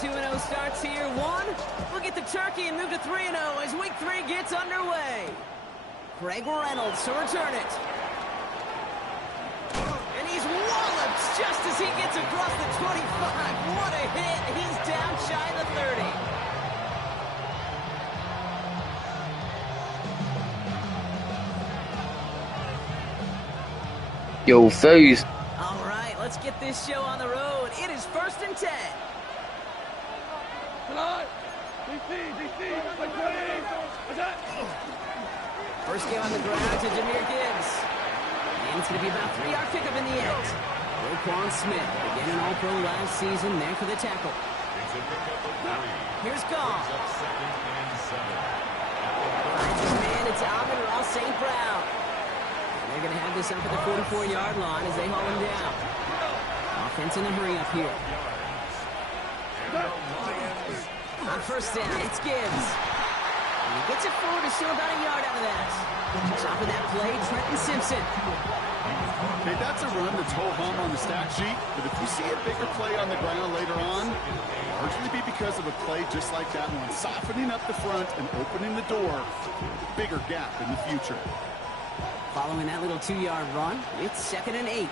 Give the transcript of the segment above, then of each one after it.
2-0 starts here. 1. We'll get the turkey and move to 3-0 as week 3 gets underway. Greg Reynolds to return it. And he's walloped just as he gets across the 25. What a hit. He's down shy of the 30. Yo, Faze. All right, let's get this show on the road. It is 1st and 10. First game on the ground to Jameer Gibbs. And it's going to be about a 3-yard pickup in the end. Roquan Smith, again an All-Pro last season, there for the tackle. Here's Goff. Finds his man, it's Amon-Ra St. Brown. And they're going to have this up at the 44-yard line as they haul him down. Offense in a hurry up here. On first down, it's Gibbs. And he gets it forward to still about a yard out of that. Stopping that play, Trenton Simpson. Hey, that's a run that's ho-hum on the stat sheet, but if you see a bigger play on the ground later on, it'll largely be because of a play just like that one, softening up the front and opening the door with a bigger gap in the future. Following that little 2-yard run, it's 2nd and 8.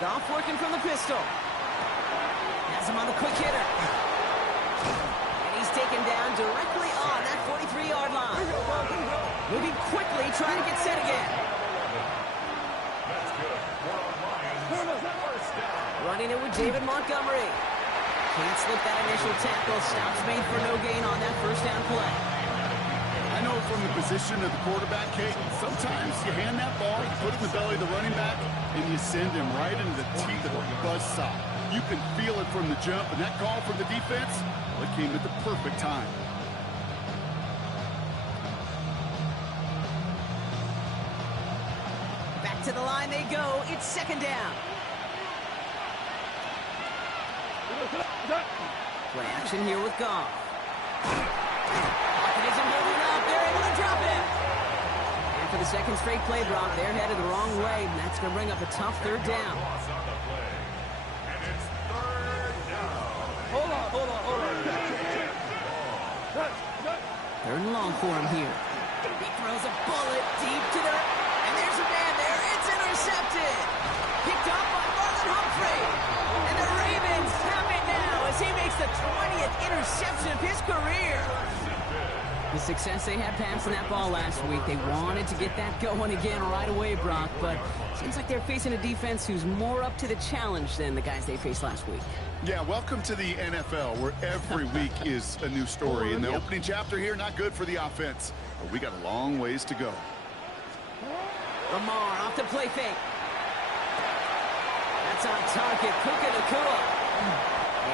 Goff working from the pistol. Has him on the quick hitter. And he's taken down directly on that 43-yard line. Moving quickly, trying to get set again. Running it with David Montgomery. Can't slip that initial tackle. Stops made for no gain on that first down play. I know from the position of the quarterback, Kate, sometimes you hand that ball, you put it in the belly of the running back, and you send him right into the teeth of a buzzsaw. You can feel it from the jump, and that call from the defense, well, it came at the perfect time. Back to the line they go. It's 2nd down. Play action here with Goff. Isn't moving up. They're able to drop it. And for the second straight play drop, they're headed the wrong way, and that's going to bring up a tough 3rd down. Hold on. 3rd and long for him here. He throws a bullet deep to the... And there's a man there. It's intercepted. Picked up by Marlon Humphrey. And the Ravens have it now as he makes the 20th interception of his career. The success they had passing that ball last week, they wanted to get that going again right away, Brock, but seems like they're facing a defense who's more up to the challenge than the guys they faced last week. Yeah, welcome to the NFL, where every week is a new story. And the opening chapter here, not good for the offense, but we got a long ways to go. Lamar off the play fake. That's on target, Puka Nacua.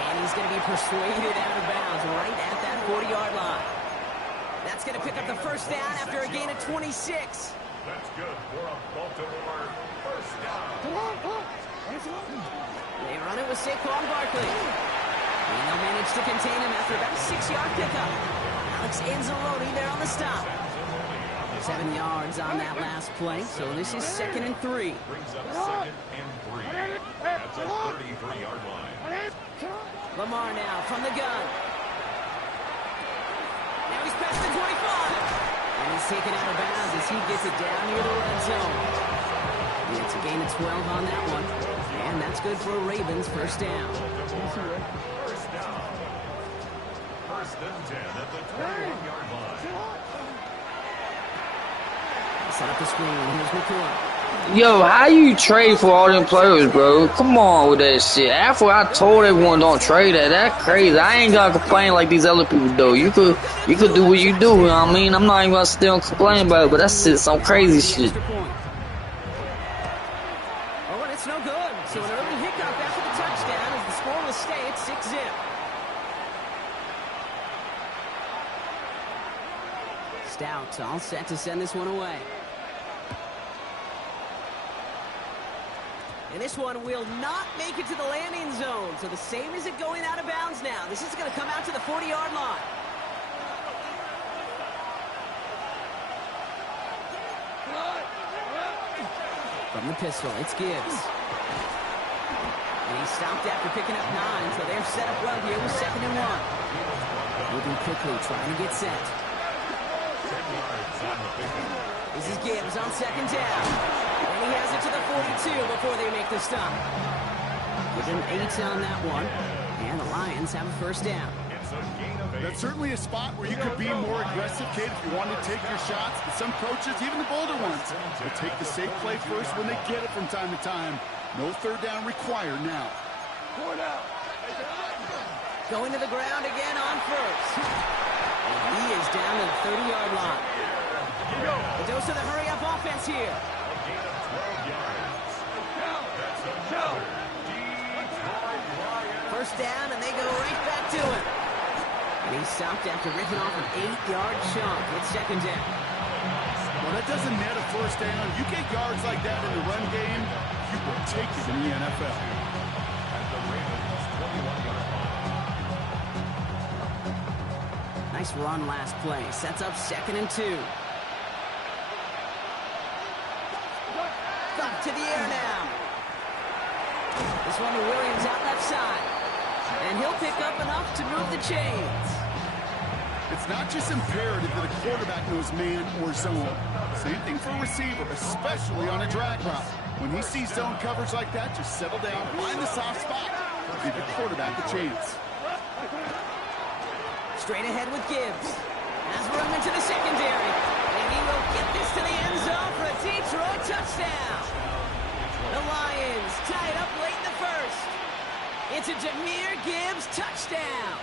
And he's going to be persuaded out of bounds right at that 40-yard line. That's going to pick up the first down after a gain of 26. That's good for a Baltimore first down. They run it with Saquon Barkley. And they'll manage to contain him after about a 6-yard pickup. Alex Anzalone there on the stop. 7 yards on that last play, so this is 2nd and 3. Brings up 2nd and 3. That's a 33-yard line. Lamar now from the gun. Now he's past the 25. And he's taken out of bounds as he gets it down near the red zone. Yeah, it's a gain of 12 on that one. And that's good for a Ravens first down. First down. 1st and 10 at the 21-yard line. Set up the screen. Here's McCoy. Yo, how you trade for all them players, bro? Come on with that shit. After I told everyone don't trade that crazy. I ain't gonna complain like these other people do. You could do what you do, you know what I mean? I'm not even gonna still complain about it, but that's shit, some crazy shit. Oh, and it's no good. So an early hiccup after the touchdown as the score will stay at 6-zip. Stout all set to send this one away. And this one will not make it to the landing zone. So the same as it going out of bounds now. This is going to come out to the 40-yard line. From the pistol, it's Gibbs. And he stopped after picking up 9, so they're set up well here with 2nd and 1. Moving quickly, trying to get set. This is Gibbs on 2nd down. And he has it to the 42 before they make the stop. Give him 8 on that one. And the Lions have a 1st down. That's certainly a spot where you could be more aggressive, kid, if you want to take your shots. But some coaches, even the bolder ones, will take the safe play first when they get it from time to time. No 3rd down required now. Going to the ground again on 1st. And he is down to the 30-yard line. The dose of the hurry-up offense here. First down, and they go right back to him. And he stopped after ripping off an 8-yard chunk. It's 2nd down. Well, that doesn't net a 1st down. You get yards like that in the run game, you will take it in the NFL. Nice run last play. Sets up 2nd and 2. Up to the air now. This one to Williams out left side. And he'll pick up enough to move the chains. It's not just imperative that a quarterback knows man or zone. Same thing for a receiver, especially on a drag route. When he sees zone coverage like that, just settle down, find the soft spot, give your quarterback a chance. Straight ahead with Gibbs. Has room into the secondary. And he will get this to the end zone for a Detroit touchdown. The Lions tied up late in the 1st. It's a Jahmyr Gibbs touchdown.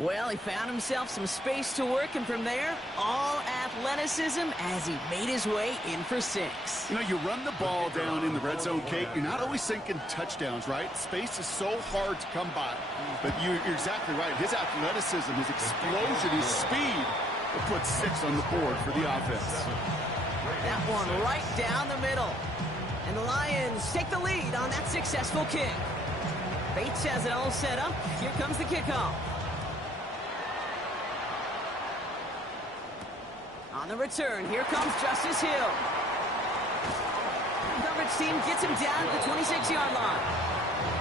Well, he found himself some space to work, and from there, all athleticism as he made his way in for 6. You know, you run the ball down in the red zone, Kate, you're not always thinking touchdowns, right? Space is so hard to come by. But you're exactly right. His athleticism, his explosion, his speed will put 6 on the board for the offense. That one right down the middle. And the Lions take the lead on that successful kick. Bates has it all set up. Here comes the kickoff. On the return, here comes Justice Hill. The coverage team gets him down at the 26-yard line.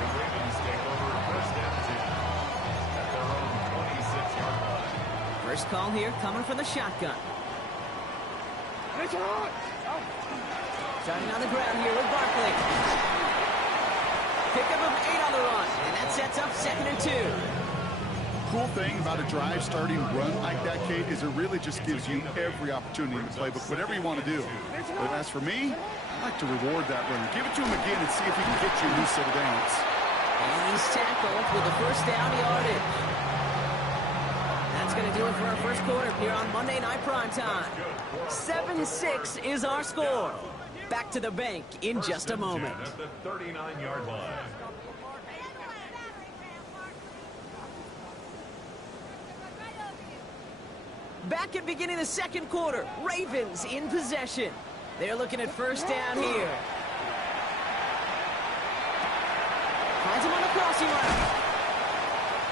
The Ravens take over 1st and 2 at their own 26-yard line. First call here coming from the shotgun. Starting on the ground here with Barkley. Pickup of 8 on the run, and that sets up 2nd and 2. Cool thing about a drive starting run like that, Kate, is it really just gives you every opportunity in the playbook, whatever you want to do. But as for me, I like to reward that runner. Give it to him again and see if he can get you a new set of downs. And he's tackled with the 1st down yardage. That's going to do it for our 1st quarter here on Monday Night Primetime. 7-6 is our score. Back to the bank in just a moment. At the 39-yard line. Back at beginning of the 2nd quarter, Ravens in possession. They're looking at 1st down here. Finds him on the crossing route.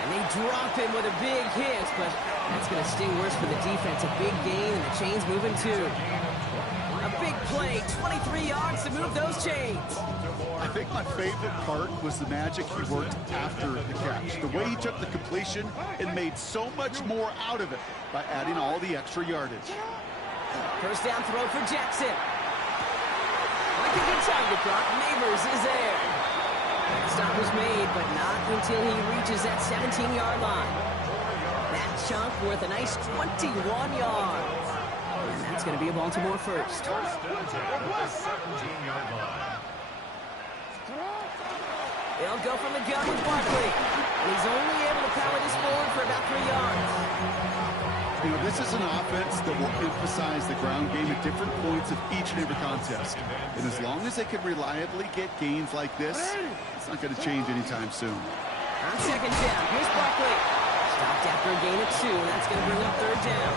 And they drop him with a big hit, but that's going to sting worse for the defense. A big gain, and the chains moving too. A big play, 23 yards to move those chains. I think my favorite part was the magic he worked after the catch. The way he took the completion and made so much more out of it by adding all the extra yardage. First down throw for Jackson. Like a good target drop, Neighbors is there. Stop was made, but not until he reaches that 17-yard line. That chunk worth a nice 21 yards. And that's going to be a Baltimore 1st. 1st and 10 at the 17-yard line. They'll go from the gun with Barkley. He's only able to power this forward for about 3 yards. You know, this is an offense that will emphasize the ground game at different points of each and every contest. And as long as they can reliably get gains like this, it's not going to change anytime soon. On 2nd down, here's Barkley. Stopped after a gain of 2, and that's going to bring up 3rd down.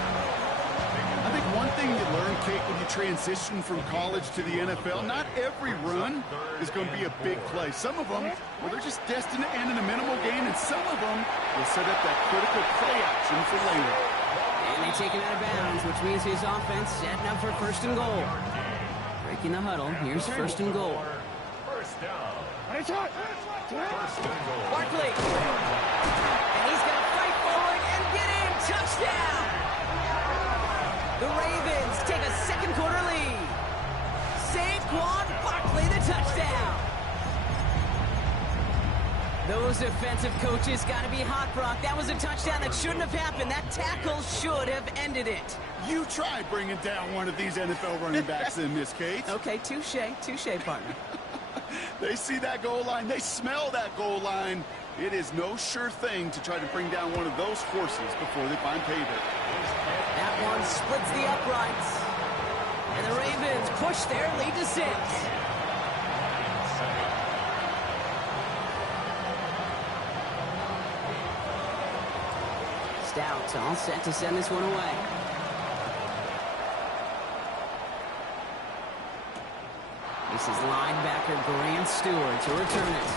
I think one thing you learn, Kate, when you transition from college to the NFL, not every run is going to be a big play. Some of them, well, they're just destined to end in a minimal gain, and some of them will set up that critical play action for later. And they take him out of bounds, which means his offense setting up for 1st and goal. Breaking the huddle, here's 1st and goal. 1st Barkley. And he's going to fight forward and get in. Touchdown. The Ravens take a second quarter lead. Saquon Barkley, the touchdown. Those defensive coaches got to be hot, Brock. That was a touchdown that shouldn't have happened. That tackle should have ended it. You try bringing down one of these NFL running backs in this case. Okay, touche, partner. They see that goal line. They smell that goal line. It is no sure thing to try to bring down one of those horses before they find paydirt. That one splits the uprights. And the Ravens push their lead to 6. Stout all set to send this one away. This is linebacker Grant Stewart to return it.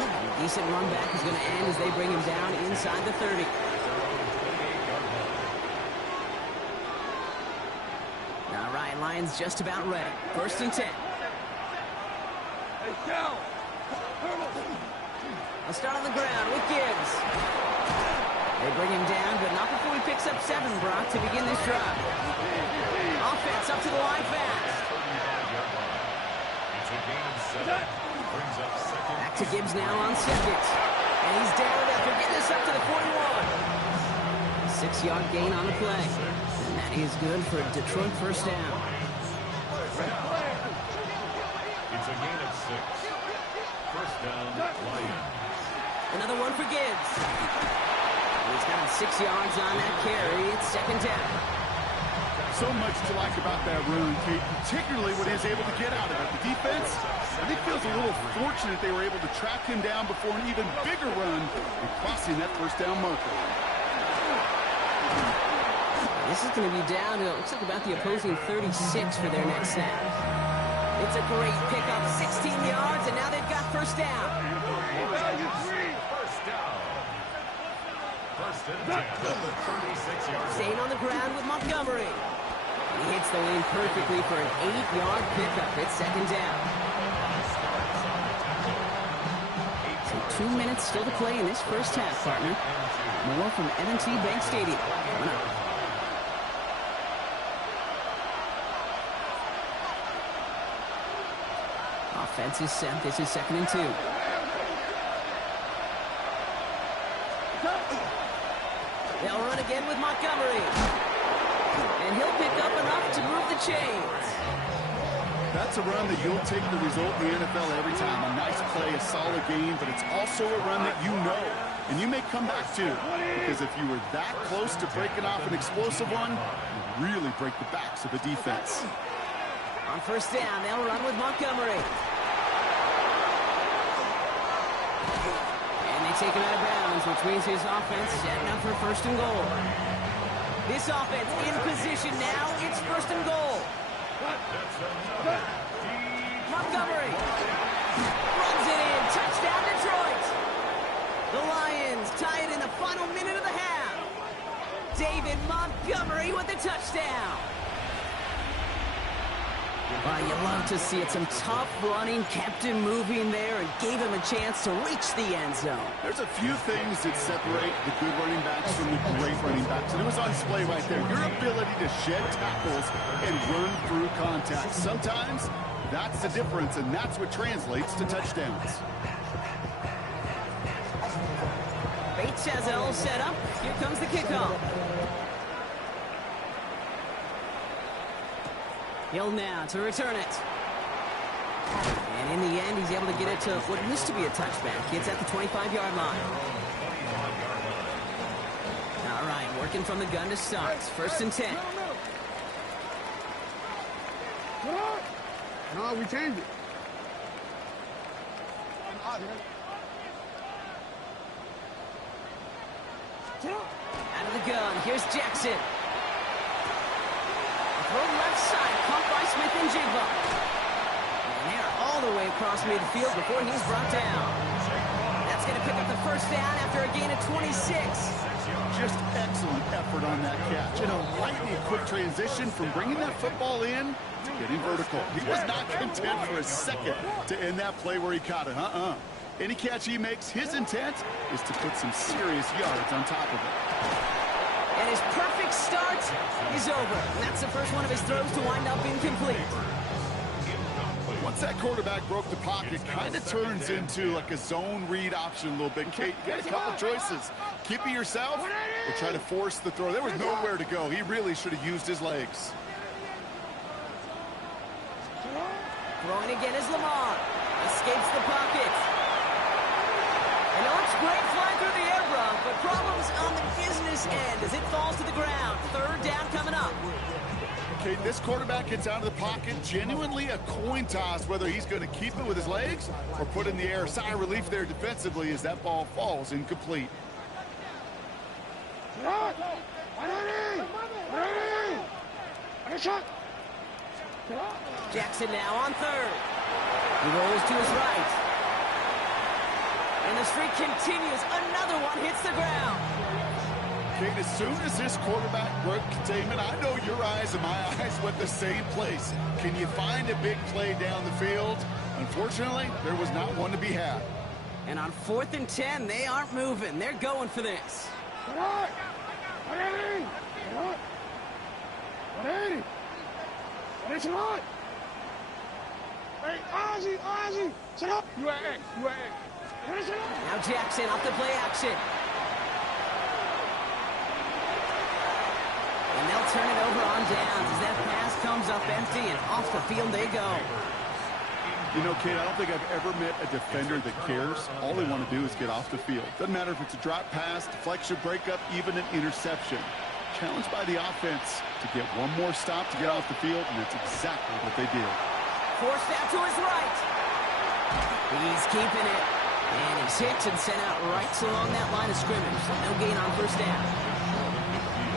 A decent run back is going to end as they bring him down inside the 30. All right, Lions just about ready. 1st and 10. I'll start on the ground with Gibbs. They bring him down, but not before he picks up 7, Brock, to begin this drive. Offense up to the line fast. Back to Gibbs now on 2nd. And he's down after getting this up to the 41. 6-yard gain on the play. And that is good for a Detroit 1st down. It's a gain of 6. 1st down, Lions. Another one for Gibbs. He's got 6 yards on that carry. It's 2nd down. So much to like about that run, Kate, particularly what he was able to get out of it. The defense, I think, feels a little fortunate they were able to track him down before an even bigger run and crossing that 1st down marker. This is going to be down to, it looks like, about the opposing 36 for their next snap. It's a great pickup, 16 yards, and now they've got 1st down. 1st down. 1st and 10 at the 36-yard line. Staying on the ground with Montgomery. He hits the lane perfectly for an 8-yard pickup. It's 2nd down. So 2 minutes still to play in this 1st half, partner. More from M&T Bank Stadium coming up. Offense is set. This is 2nd and 2. They'll run again with Montgomery. And he'll pick up enough to move the chains. That's a run that you'll take the result in the NFL every time. A nice play, a solid game, but it's also a run that you know and you may come back to. Because if you were that close to breaking off an explosive one, you really break the backs of the defense. On 1st down, they'll run with Montgomery. And they take him out of bounds, which means his offense setting up for 1st and goal. This offense in position now. It's 1st and goal. Montgomery runs it in. Touchdown, Detroit. The Lions tie it in the final minute of the half. David Montgomery with the touchdown. You love to see it. Some tough running, kept him moving there, and gave him a chance to reach the end zone. There's a few things that separate the good running backs from the great running backs, and it was on display right there. Your ability to shed tackles and run through contact. Sometimes that's the difference, and that's what translates to touchdowns. Bates has it all set up. Here comes the kickoff. Hill now to return it. And in the end, he's able to get it to what used to be a touchback. It's at the 25-yard line. All right, working from the gun to start. 1st and 10. No, we changed it. Out of the gun, here's Jackson. Throw left side, caught by Smith and Jigba. And they're all the way across midfield before he's brought down. That's going to pick up the 1st down after a gain of 26. Just excellent effort on that catch. And a lightning quick transition from bringing that football in to getting vertical. He was not content for a second to end that play where he caught it. Any catch he makes, his intent is to put some serious yards on top of it. And his perfect start is over. And that's the first one of his throws to wind up incomplete. Once that quarterback broke the pocket, kind of turns into like a zone read option a little bit. Kate, you got a couple choices. Keep it yourself or try to force the throw. There was nowhere to go. He really should have used his legs. Throwing again is Lamar. Escapes the pocket. And it looks great flying through the air, bro, but problems on the business end as it falls to the ground. Third down coming up. Okay, this quarterback gets out of the pocket, genuinely a coin toss whether he's going to keep it with his legs or put it in the air. Sigh of relief there defensively as that ball falls incomplete. Jackson now on third. He rolls to his right. And the streak continues. Another one hits the ground. Kate, as soon as this quarterback broke containment, I know your eyes and my eyes went the same place. Can you find a big play down the field? Unfortunately, there was not one to be had. And on 4th and 10, they aren't moving. They're going for this. Now Jackson off the play action. And they'll turn it over on downs as that pass comes up empty and off the field they go. You know, Kate, I don't think I've ever met a defender that cares. All they want to do is get off the field. Doesn't matter if it's a drop pass, deflection, breakup, even an interception. Challenged by the offense to get one more stop to get off the field, and that's exactly what they did. Forced out to his right. He's keeping it. And he's hit and sent out right along that line of scrimmage. So no gain on first down.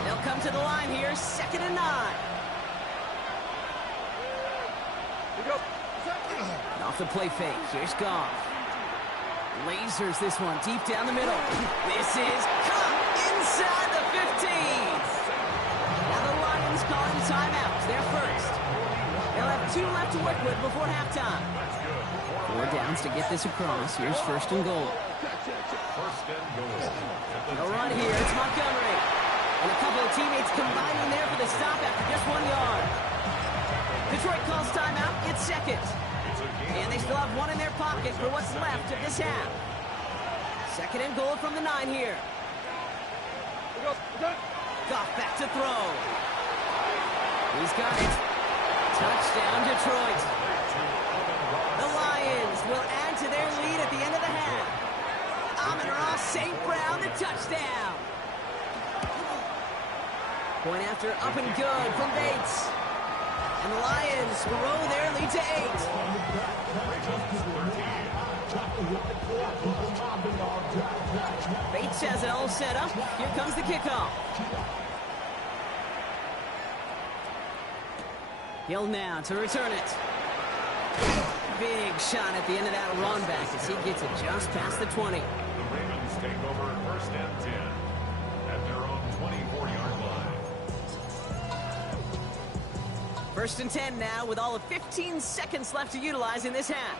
They'll come to the line here, 2nd and 9. Off the play fake, here's Goff. Lasers this one deep down the middle. This is caught inside the 15. Now the Lions calling timeouts, they're first. They'll have 2 left to work with before halftime. 4 downs to get this across. Here's 1st and goal. They'll run here, it's Montgomery. And a couple of teammates combining there for the stop after just 1 yard. Detroit calls timeout, it's 2nd. And they still have 1 in their pocket for what's left of this half. 2nd and goal from the 9 here. Goff back to throw. He's got it. Touchdown, Detroit. The Lions will add to their lead at the end of the half. Amon-Ra St. Brown, the touchdown. Point after up and good from Bates. And the Lions grow their lead to 8. Bates has it all set up. Here comes the kickoff. Hill now to return it. Big shot at the end of that run back as he gets it just past the 20. The Ravens take over 1st and 10 at their own 24-yard line. 1st and 10 now with all of 15 seconds left to utilize in this half.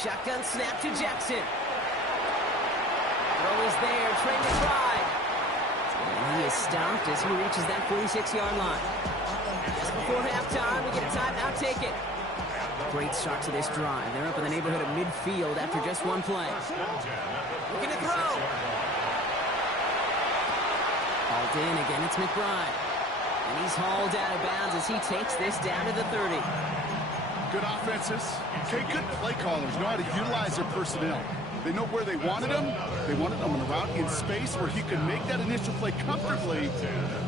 Shotgun snap to Jackson. Throw is there, Trey McBride. And he is stopped as he reaches that 46-yard line. Just before halftime, we get a timeout taken. Great start to this drive. They're up in the neighborhood of midfield after just 1 play. Looking to throw. Hauled in again, it's McBride. And he's hauled out of bounds as he takes this down to the 30. Good offenses. Okay, good play callers know how to utilize their personnel. They know where they wanted them. They wanted them on a route in space where he could make that initial play comfortably,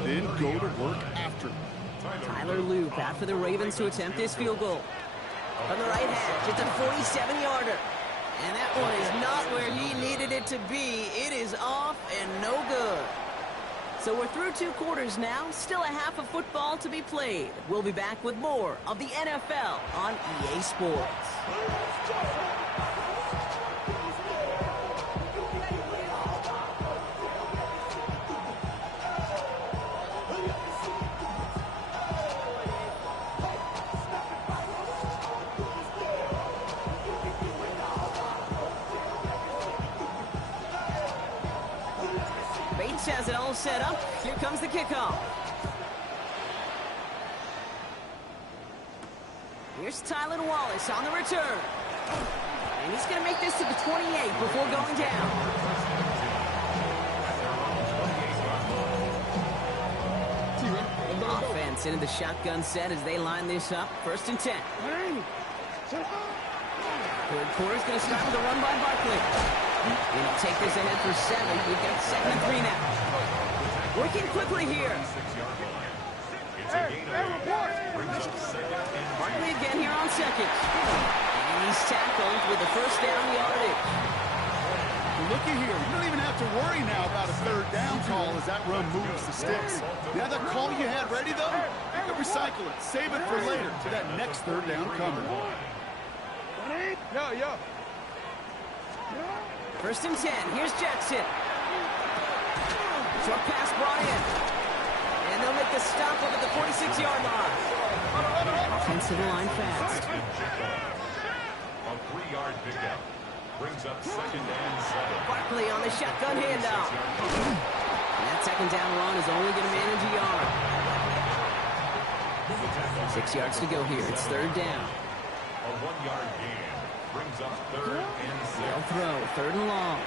then go to work after. Tyler Loop out for the Ravens to attempt this field goal. From the right hash, it's a 47-yarder. And that one is not where he needed it to be. It is off and no good. So we're through 2 quarters now. Still a half of football to be played. We'll be back with more of the NFL on EA Sports. all set up. Here comes the kickoff. Here's Tyler Wallace on the return. And he's going to make this to the 28 before going down. Offense into the shotgun set as they line this up. 1st and 10. Third quarter's going to start with a run by Barkley. And he'll take this ahead for 7. We've got 2nd and 3 now. Working quickly here. Barkley again here on 2nd. And he's tackled with the 1st down yardage. Looky here, you don't even have to worry now about a 3rd down call as that run moves the sticks. Now that call you had ready though, you can recycle it, save it for later to that next 3rd down coming. Yo. 1st and 10, here's Jackson. Short pass brought in. And they'll make the stop up at the 46-yard line. Offensive line fast. A 3-yard pickup. Brings up 2nd and 7. Barkley on the shotgun handoff. And that 2nd down run is only going to manage a yard. 6 yards to go here. It's 3rd down. A 1-yard gain. Brings up 3rd and 6. They'll throw. 3rd and long.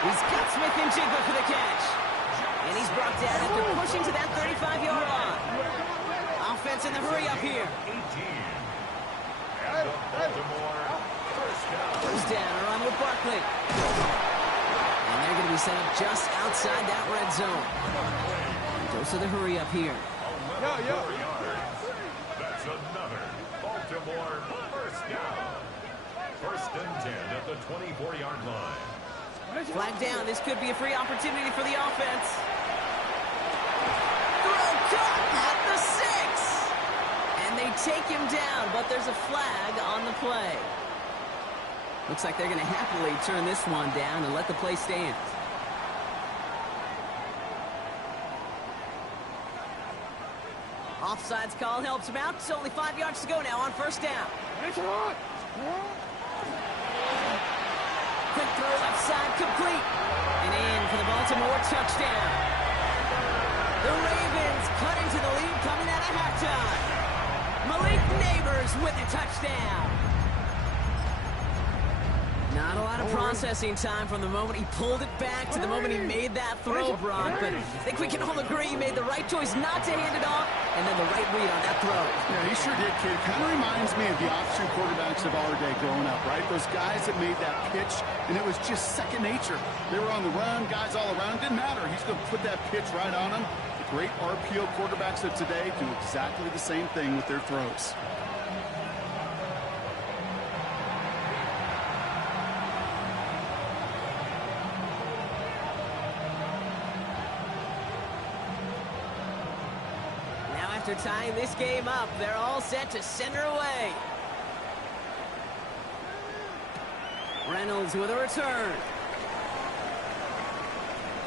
He's got Smith and Jigba for the catch. And he's brought down after pushing to that 35-yard line. Offense in the hurry up here. 18. And the Baltimore First down, a run with Barkley. And they're going to be set up just outside that red zone. Goes to the hurry up here. Yo. That's another Baltimore 1st down. 1st and 10 at the 24-yard line. Flag down. This could be a free opportunity for the offense. Throw caught at the 6. And they take him down, but there's a flag on the play. Looks like they're going to happily turn this one down and let the play stand. Offsides call helps him out. It's only 5 yards to go now on 1st down. Quick throw left side, complete. And in for the Baltimore touchdown. The Ravens cut into the lead coming out of halftime. Malik Neighbors with a touchdown. Not a lot of processing time from the moment he pulled it back to the moment he made that throw, Brock. But I think we can all agree he made the right choice not to hand it off, and then the right read on that throw. Yeah, he sure did, kid. Kind of reminds me of the option quarterbacks of our day growing up, right? Those guys that made that pitch, and it was just second nature. They were on the run, guys all around. Didn't matter. He's going to put that pitch right on them. The great RPO quarterbacks of today do exactly the same thing with their throws. After tying this game up, they're all set to send her away. Reynolds with a return.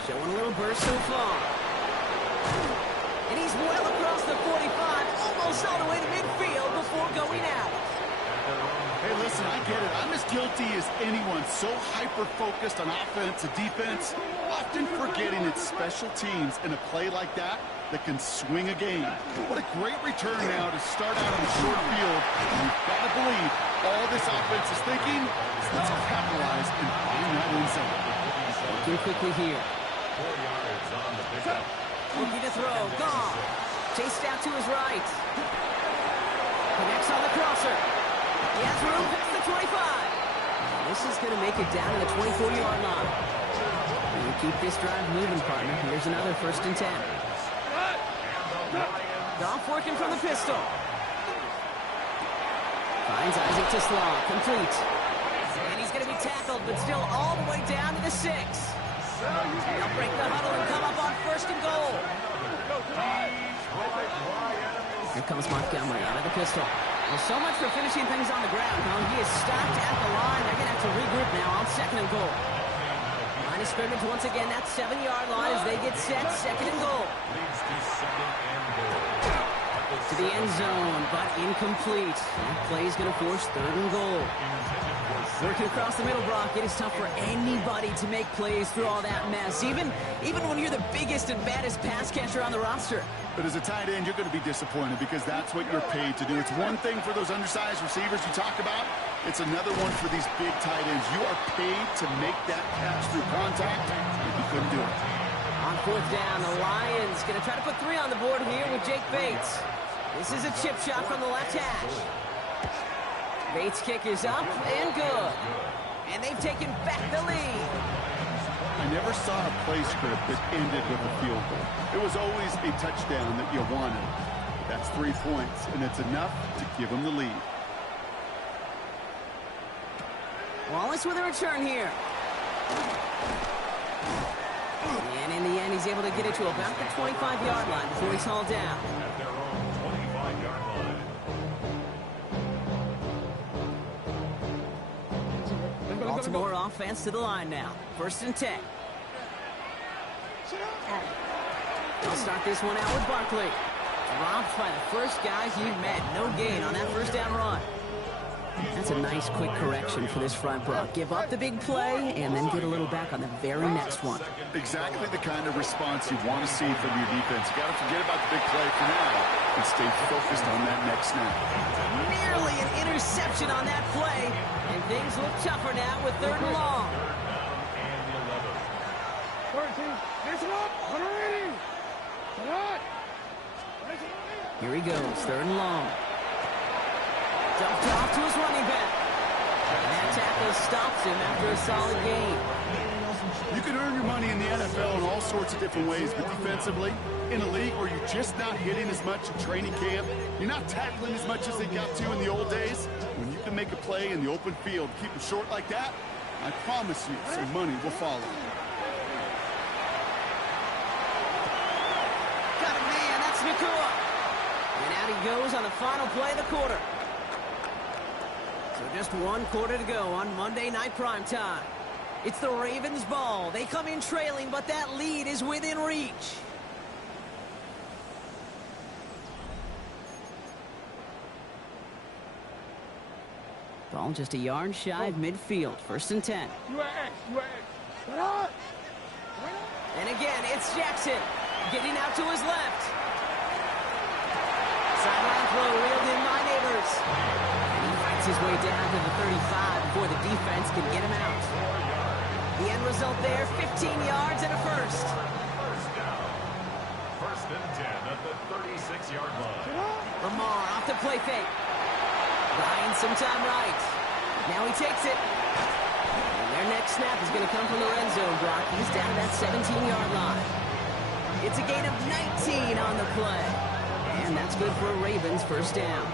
Showing a little burst so far. And he's well across the 45, almost all the way to midfield before going out. Hey, listen, I get it. I'm as guilty as anyone. So hyper-focused on offense and defense, often forgetting it's special teams in a play like that can swing a game. What a great return now to start out on the short field. And you've got to believe all this offense is thinking is let's capitalize and find that end zone. Looking quickly here. 4 yards on the pickup. Looking to throw. Gone. Chased out to his right. Connects on the crosser. He has room past the 25. This is going to make it down to the 24-yard line. And keep this drive moving, partner. Here's another 1st and 10. Goff working from the pistol. Finds Isaac to Slaw. Complete. And he's going to be tackled, but still all the way down to the 6. They'll break the huddle and come up on 1st and goal. Here comes Montgomery out of the pistol. Well, so much for finishing things on the ground, huh? He is stopped at the line. They're going to have to regroup now on 2nd and goal. Line of scrimmage once again, that 7-yard line as they get set, 2nd and goal. to the end zone, but incomplete. That play's going to force 3rd and goal. Working across the middle, Brock, it is tough for anybody to make plays through all that mess, even when you're the biggest and baddest pass catcher on the roster. But as a tight end, you're going to be disappointed because that's what you're paid to do. It's one thing for those undersized receivers you talk about. It's another one for these big tight ends. You are paid to make that catch through contact, and you couldn't do it. On 4th down, the Lions going to try to put 3 on the board here with Jake Bates. This is a chip shot from the left hash. Bates' kick is up and good. And they've taken back the lead. I never saw a play script that ended with a field goal. It was always a touchdown that you wanted. That's 3 points, and it's enough to give them the lead. Wallace with a return here. And in the end, he's able to get it to about the 25-yard line before he's hauled down. At their own 25-yard line. Baltimore offense to the line now. 1st and 10. They'll start this one out with Barkley. Dropped by the first guy he met. No gain on that 1st down run. That's a nice quick correction for this front, Brock. Give up the big play and then get a little back on the very next one. Exactly the kind of response you want to see from your defense. You got to forget about the big play for now and stay focused on that next snap. Nearly an interception on that play, and things look tougher now with 3rd and long. Here he goes, 3rd and long. Dumped off to his running back. And that tackle stops him after a solid gain. You can earn your money in the NFL in all sorts of different ways, but defensively, in a league where you're just not hitting as much in training camp, you're not tackling as much as they got to in the old days, when you can make a play in the open field, keep them short like that, I promise you some money will follow. Got a man, that's Nakua. And out he goes on the final play of the quarter. So just 1 quarter to go on Monday Night Primetime. It's the Ravens' ball. They come in trailing, but that lead is within reach. Ball just a yard shy of midfield. 1st and 10. And again, it's Jackson getting out to his left. Sideline throw reeled in by Neighbors. And he fights his way down to the 35 before the defense can get him out. The end result there, 15 yards and a first. First down. 1st and 10 at the 36-yard line. Lamar off the play fake. Buying some time right. Now he takes it. And their next snap is going to come from the red zone, Brock. He's down to that 17-yard line. It's a gain of 19 on the play. And that's good for a Ravens 1st down.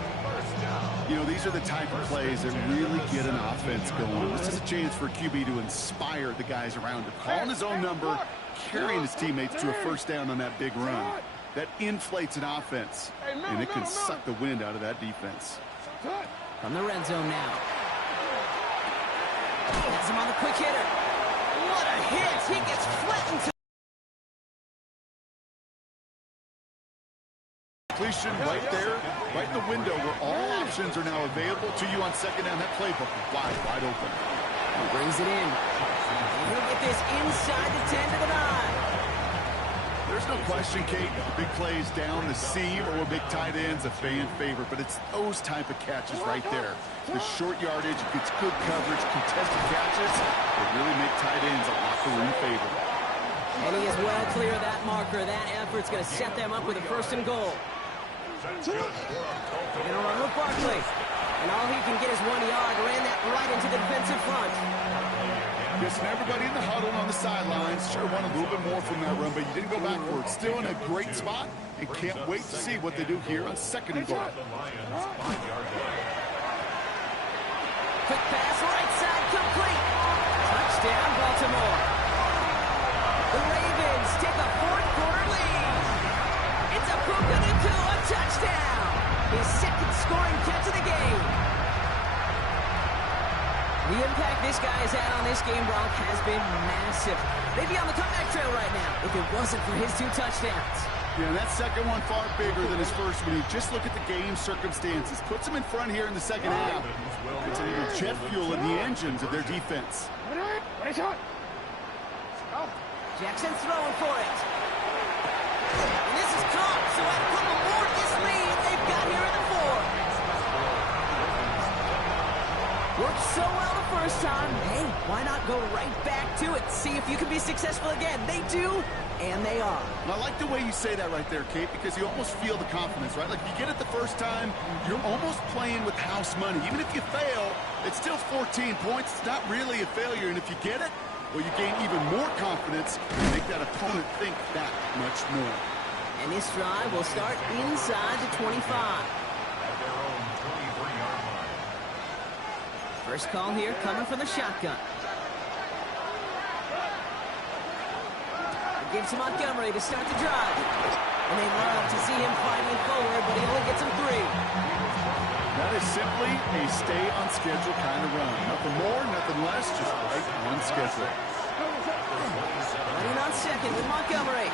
You know, these are the type of plays that really get an offense going. This is a chance for a QB to inspire the guys around him. Calling his own number, carrying his teammates to a 1st down on that big run. That inflates an offense, and it can suck the wind out of that defense. From the red zone now. Has him on the quick hitter. What a hit! He gets flattened to completion right there, right in the window where all options are now available to you on 2nd down. That playbook is wide open. He brings it in. And he'll get this inside the 10 to the 9. There's no question, Kate, big plays down the seam or big tight ends, a fan favorite, but it's those type of catches right there. The short yardage, gets good coverage, contested catches, that really make tight ends a locker room favorite. And he is well clear of that marker. That effort's going to set them up with a 1st and goal. They're going to run with Barkley. And all he can get is 1 yard. Ran that right into the defensive front. Listen, everybody in the huddle on the sidelines sure want a little bit more from that run, but you didn't go backwards. Still in a great spot, and can't wait to see what they do here on 2nd and goal. Quick pass, right side, complete. Touchdown, Baltimore. The Ravens take a 4th quarter lead. It's a Puka Nakua touchdown. His 2nd scoring catch of the game. The impact this guy has had on this game, Brock, has been massive. They'd be on the comeback trail right now if it wasn't for his 2 touchdowns. Yeah, that second one far bigger than his first one. You just look at the game circumstances. Puts him in front here in the second half. It's a little jet fuel in the engines of their defense. Jackson throwing for it. And this is caught, so add a couple more to this lead they've got here in the fourth. Worked so well the first time. Hey, why not go right back to it? See if you can be successful again. They do, and they are. And I like the way you say that right there, Kate, because you almost feel the confidence, right? Like, you get it the first time, you're almost playing with house money. Even if you fail, it's still 14 points. It's not really a failure, and if you get it, well, you gain even more confidence and make that opponent think that much more. And this drive will start inside the 25. At their own 23-yard line. First call here coming from the shotgun. It gives to Montgomery to start the drive. And they love to see him fighting forward, but he only gets him 3. That is simply a stay-on-schedule kind of run. Nothing more, nothing less, just right on schedule. Running on second with Montgomery.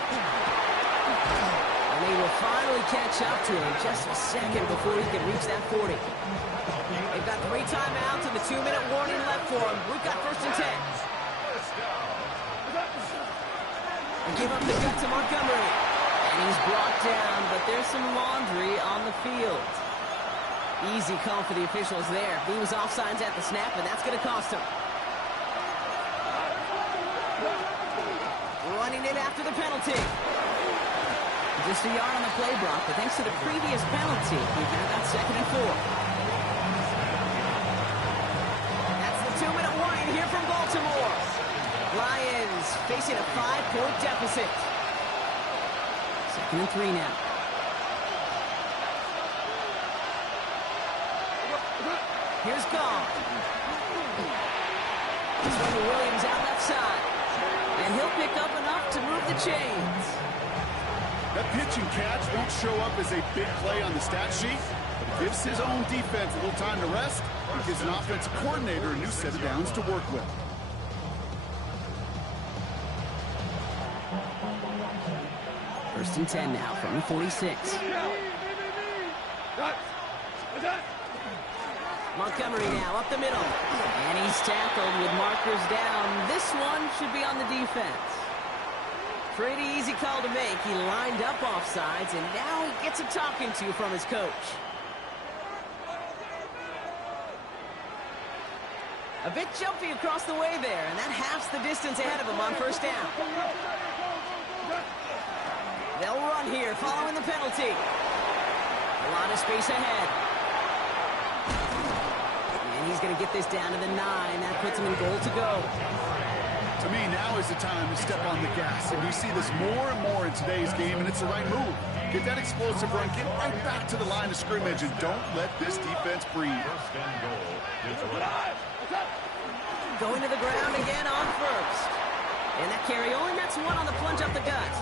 And they will finally catch up to him just a second before he can reach that 40. They've got 3 timeouts and the 2-minute warning left for him. We've got 1st and 10. They give up the gut to Montgomery. And he's brought down, but there's some laundry on the field. Easy call for the officials there. He was offsides at the snap, and that's going to cost him. Running it after the penalty. Just a yard on the play block, but thanks to the previous penalty, we've now got 2nd and 4. That's the 2-minute warning here from Baltimore. Lions facing a 5-point deficit. 2nd and 3 now. Here's Gone. It's from Williams out left side. And he'll pick up enough to move the chains. That pitch and catch won't show up as a big play on the stat sheet, but it gives his own defense a little time to rest and gives an offensive coordinator a new set of downs to work with. First and 10 now from the 46. Montgomery now up the middle. And he's tackled with markers down. This one should be on the defense. Pretty easy call to make. He lined up offsides, and now he gets a talking to from his coach. A bit jumpy across the way there, and that halves the distance ahead of him on 1st down. They'll run here following the penalty. A lot of space ahead. And he's going to get this down to the 9. That puts him in goal to go. To me, now is the time to step on the gas, and we see this more and more in today's game, and it's the right move. Get that explosive run, get right back to the line of scrimmage, and don't let this defense breathe. 1st and goal. Detroit. Going to the ground again on 1st. And that carry only nets 1 on the plunge up the gut.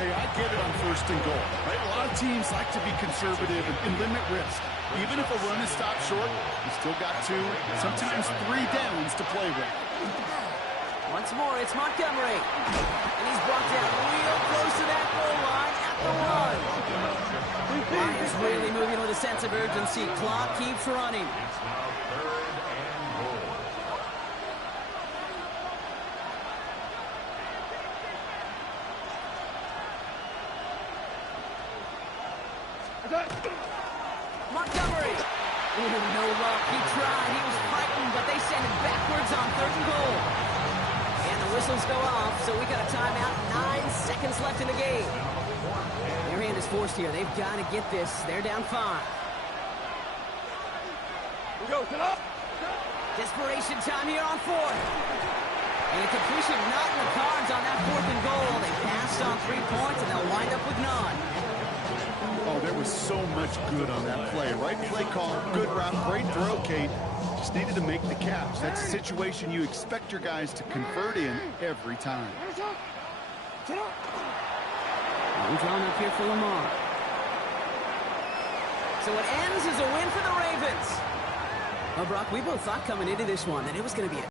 Hey, I get it on 1st and goal, right? A lot of teams like to be conservative and limit risk. Even if a run is stopped short, you still got 2, sometimes 3 downs to play with. Once more, it's Montgomery. And he's brought down real close to that goal line at the 1. Lions really moving with a sense of urgency. Clock keeps running. It's now 3rd and goal. Montgomery. Ooh, no luck. He tried. He was fighting, but they send him backwards on 3rd and goal. And the whistles go off, so we got a timeout. 9 seconds left in the game. Their hand is forced here. They've got to get this. They're down 5. Desperation time here on 4th. And a completion not in the cards on that 4th and goal. They passed on 3 points, and they'll wind up with none. Oh, there was so much good on that play. Right play call, good route, great throw, Kate. Just needed to make the catch. That's a situation you expect your guys to convert in every time. One drawn up here for Lamar. So it ends as a win for the Ravens. Well, Brock, we both thought coming into this one that it was going to be a